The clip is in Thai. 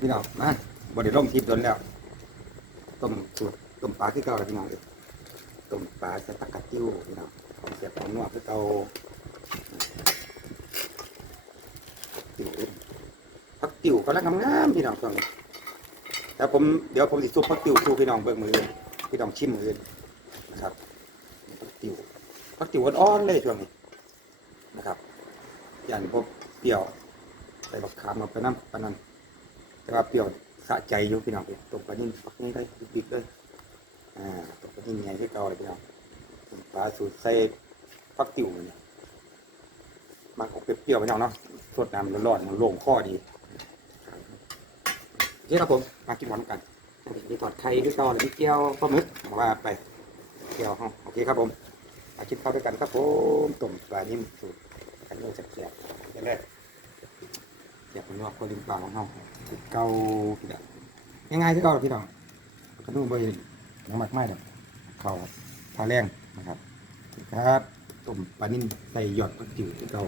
พี่น้องมาบไดลงทิพย์โดนแล้ว ต้มสูตรต้มปลาคือเก่าเลยพี่น้องเลยต้มปลาใส่ผักกาดจิ้วพี่น้องของเสียบของนวดคือเก่าติ๋วผักติ๋วก็แล้วงามๆพี่น้องช่วงนี้แล้วผมเดี๋ยวผมสิซุปผักติ๋วสู่พี่น้องเบิ่งมือพี่น้องชิมมือนะครับผักติ๋วผักติ๋วอ่อนๆเลยช่วงนี้นะครับยันพบเปรี้ยวใส่บักขามมาไปน้ำปนนั้น แต่ว่าเปรี้ยวสะใจอยู่พี่น้องพี่ตกปลานิ่มปักนี่ได้ปิกเลยอ่าตกปลานิ่มใหญ่ที่เก่าเลยพี่น้องปลาสูตรใส่ฟักติ๋วเนี่ยมักออกเปรี้ยวๆพี่น้องเนาะสดน้ำร้อนๆมันโล่งข้อดีโอเครับผมมากินหวานกันมีทอดไข่ด้วยต่อหรือมีเกี๊ยวปลาหมึกมาว่าไปเกี๊ยวห้องโอเคครับผมมากินข้าวด้วยกันครับผมต้มปลานิ่มสูตรกันโยกแซ่บๆแรกๆอย เป็นว่าคนลิงปาของเขาเกาพี่น้องง่ายๆที่เกาพี่น้องกระดูกใบน้ำหมักไม้ดอกเขาทาแรงนะครับครับต้มปลานิ่มใส่หยอดผักจิ๋วที่เกา